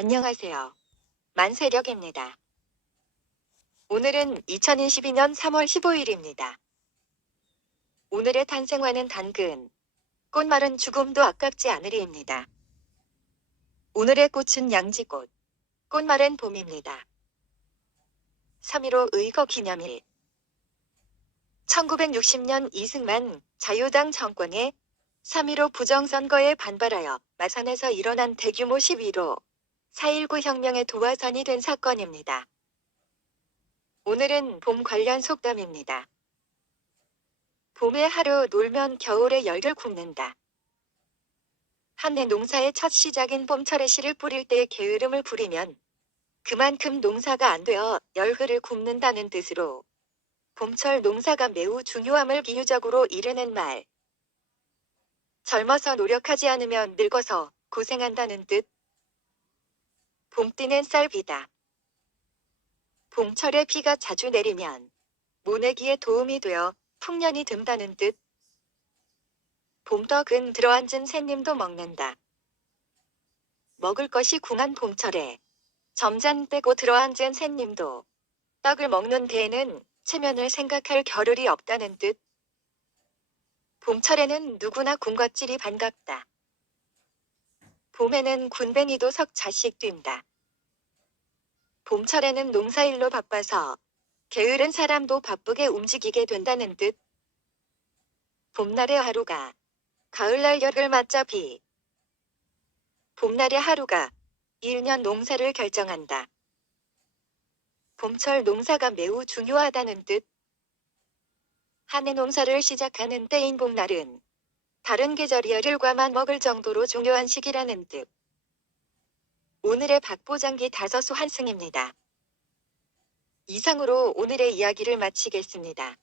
안녕하세요. 만세력입니다. 오늘은 2022년 3월 15일입니다. 오늘의 탄생화는 당근, 꽃말은 죽음도 아깝지 않으리입니다. 오늘의 꽃은 양지꽃, 꽃말은 봄입니다. 3.15 의거 기념일 1960년 이승만 자유당 정권의 3.15 부정선거에 반발하여 마산에서 일어난 대규모 11.15 4.19 혁명의 도화선이 된 사건입니다. 오늘은 봄 관련 속담입니다. 봄에 하루 놀면 겨울에 열을 굽는다. 한해 농사의 첫 시작인 봄철에 씨를 뿌릴 때 게으름을 부리면 그만큼 농사가 안 되어 열흘을 굽는다는 뜻으로 봄철 농사가 매우 중요함을 비유적으로 이르는 말. 젊어서 노력하지 않으면 늙어서 고생한다는 뜻. 봄띠는 쌀비다. 봄철에 비가 자주 내리면 모내기에 도움이 되어 풍년이 든다는 뜻. 봄떡은 들어앉은 새님도 먹는다. 먹을 것이 궁한 봄철에 점잔 빼고 들어앉은 새님도 떡을 먹는 데에는 체면을 생각할 겨를이 없다는 뜻. 봄철에는 누구나 군것질이 반갑다. 봄에는 군뱅이도 석 자씩 뛴다. 봄철에는 농사일로 바빠서 게으른 사람도 바쁘게 움직이게 된다는 뜻. 봄날의 하루가 가을날 열을 맞자 비. 봄날의 하루가 1년 농사를 결정한다. 봄철 농사가 매우 중요하다는 뜻. 한해 농사를 시작하는 때인 봄날은 다른 계절이 열일과만 먹을 정도로 중요한 시기라는 뜻. 오늘의 박보장기 다섯수 한승입니다. 이상으로 오늘의 이야기를 마치겠습니다.